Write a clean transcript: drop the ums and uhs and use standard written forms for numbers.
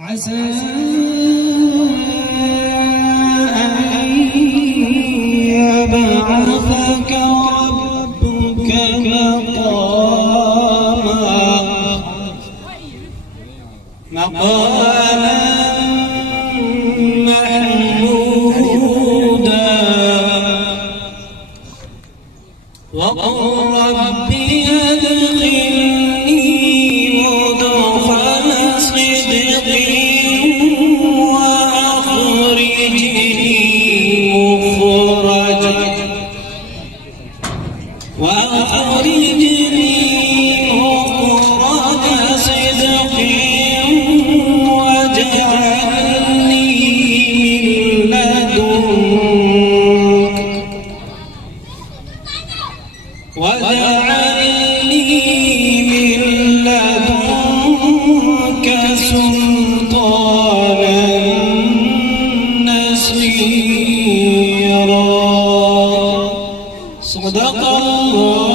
عسى أن يبعثك ربك مقاما محمودا وقل رب أدخلني مدخل صدق وأخرجني مخرج صدق واجعلني من لدنك سلطانا نصيرا. صدق الله.